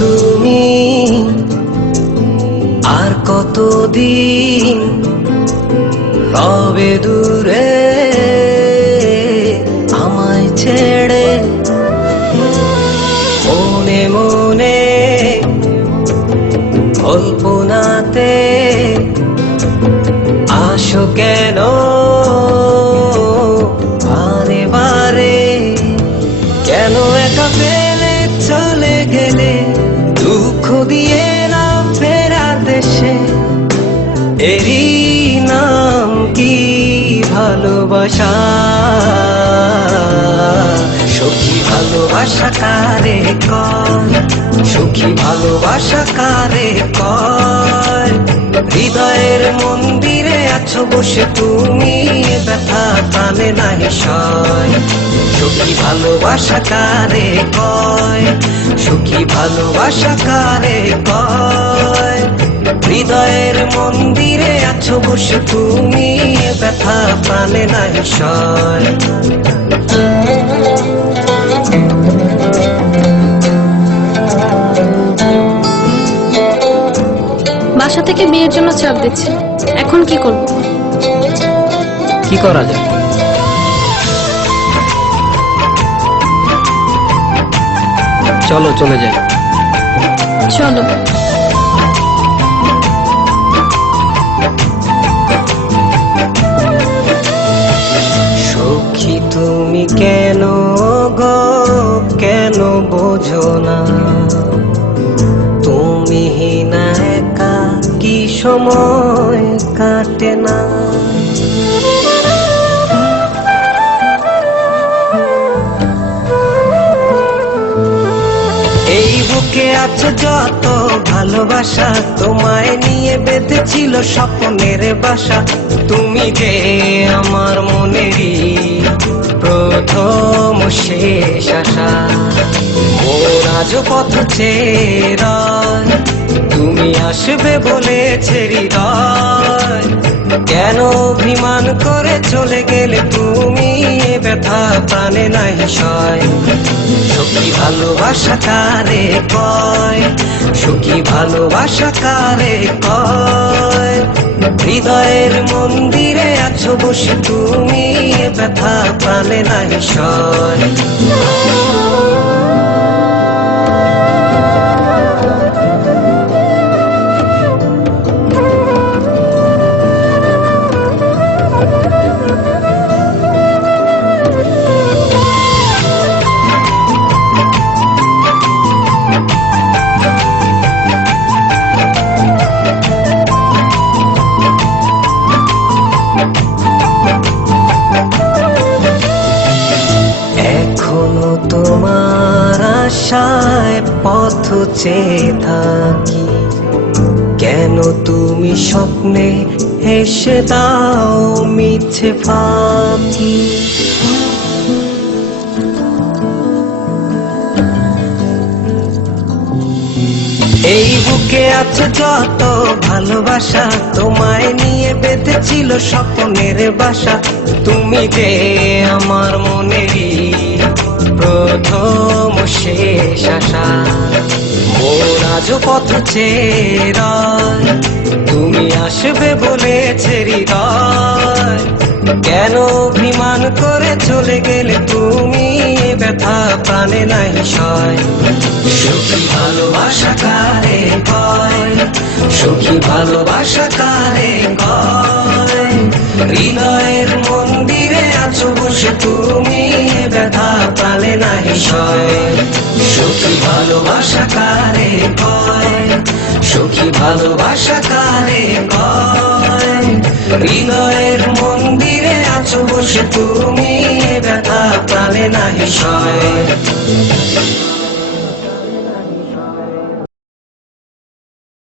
তুমি আর কতদিন রবে দূরে আমায় ছেড়ে, মনে মনে কল্পনাতে আসো কেন বারে বারে, কেন একা ফেলে চলে গেলে, দুঃখ দিয়ে না ফেরার দেশে, এরই নাম কি ভালোবাসা? সখী ভালোবাসা কারে কয়, সখী ভালোবাসা কারে কয়? হৃদয়ের মন্দিরে আছো বসে তুমি, ব্যথা টানে নাই সয়। সখী ভালোবাসা কারে কয়, সখী ভালোবাসা কারে কয়? হৃদয়ের মন্দিরে আছো বসে তুমি, ব্যথা প্রাণে নাই সয়। বাসা থেকে বিয়ের জন্য চাপ দিচ্ছে, এখন কি করব? কি করা যায়? চলো চলে যাই। চলো। সখী তুমি কেন গো, কেন বোঝো না? তুমি না একা কি সময় কাটে না? এই বুকে আছে যত ভালোবাসা, তোমায় নিয়ে বেঁধেছিল স্বপ্নের বাসা। তুমি যে আমার মনেরই প্রথম শেষ আশা, মোর আজ পথ চেয়ে, তুমি আসবে বলেছে হৃদয়। কেন অভিমান করে চলে গেলে তুমি, ব্যথা প্রাণে নাই সয়। সখী ভালোবাসা কারে কয়, সখী ভালোবাসা কারে কয়? হৃদয়ের মন্দিরে আছো বসে তুমি, ব্যথা প্রাণে নাই সয়। এখনো তোমার আশায় পথ চেয়ে থাকি, কেন তুমি স্বপ্নে এসে দাও মিছে ফাঁকি? এই বুকে আছে যত ভালোবাসা, তোমায় নিয়ে বেঁধেছিল স্বপ্নের বাসা। তুমি যে আমার মনেরই প্রথম শেষ আশা, মোর আজ পথ চেয়ে, তুমি আসবে বলেছে হৃদয়। কেন অভিমান করে চলে গেলে তুমি, ব্যথা প্রাণে নাই সয়। সখী ভালোবাসা কারে কয়, সখী ভালোবাসা কারে কয়? হৃদয়ের মন্দিরে আছো বসে তুমি, ব্যথা প্রাণে নাই সয়। সখী ভালোবাসা কারে কয়, সখী ভালোবাসা কারে কয়। হৃদয়ের মন্দিরে আছো বসে তুমি, এ ব্যথা প্রাণে নাহি সয়।